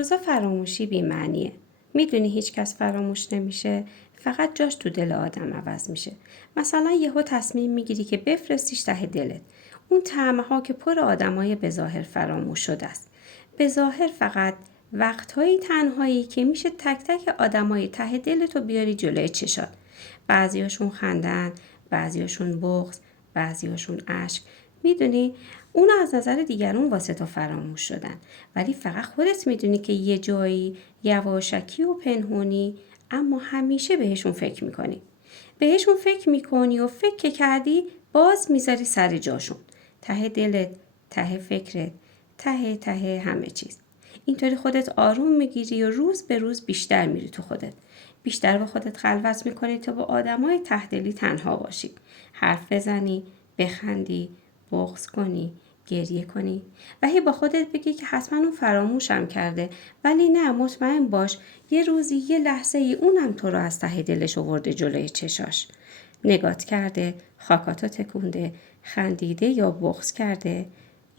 روزا فراموشی بی‌معنیه. میدونی هیچ کس فراموش نمیشه، فقط جاش تو دل آدم عوض میشه. مثلا یهو تصمیم میگیری که بفرستیش ته دلت. اون طعم‌ها که پر آدمای به ظاهر فراموش شده است. به ظاهر فقط وقتهایی تنهایی که میشه تک تک آدمای ته دلتو بیاری جلوی چشات. بعضیاشون خندن، بعضیاشون بغض، بعضیاشون اشک. میدونی اون از نظر دیگرون واسه تو فراموش شدن، ولی فقط خودت میدونی که یه جایی یواشکی و پنهونی اما همیشه بهشون فکر میکنی. بهشون فکر میکنی و فکر که کردی باز میذاری سر جاشون. ته دلت، ته فکرت، ته ته همه چیز. اینطوری خودت آروم میگیری و روز به روز بیشتر میری تو خودت. بیشتر با خودت خلوت میکنی تا با آدمای ته‌دلی تنها باشی. حرف بزنی، بخندی، بغض کنی، گریه کنی و هی با خودت بگی که حتما اون فراموشم کرده، ولی نه، مطمئن باش یه روزی یه لحظه ای اونم تو رو از ته دلش آورده جلوی چشاش. نگات کرده، خاکاتو تکونده، خندیده یا بغض کرده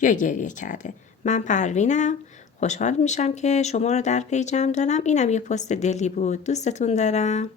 یا گریه کرده. من پروینم، خوشحال میشم که شما رو در پیجم دارم. اینم یه پست دلی بود. دوستتون دارم.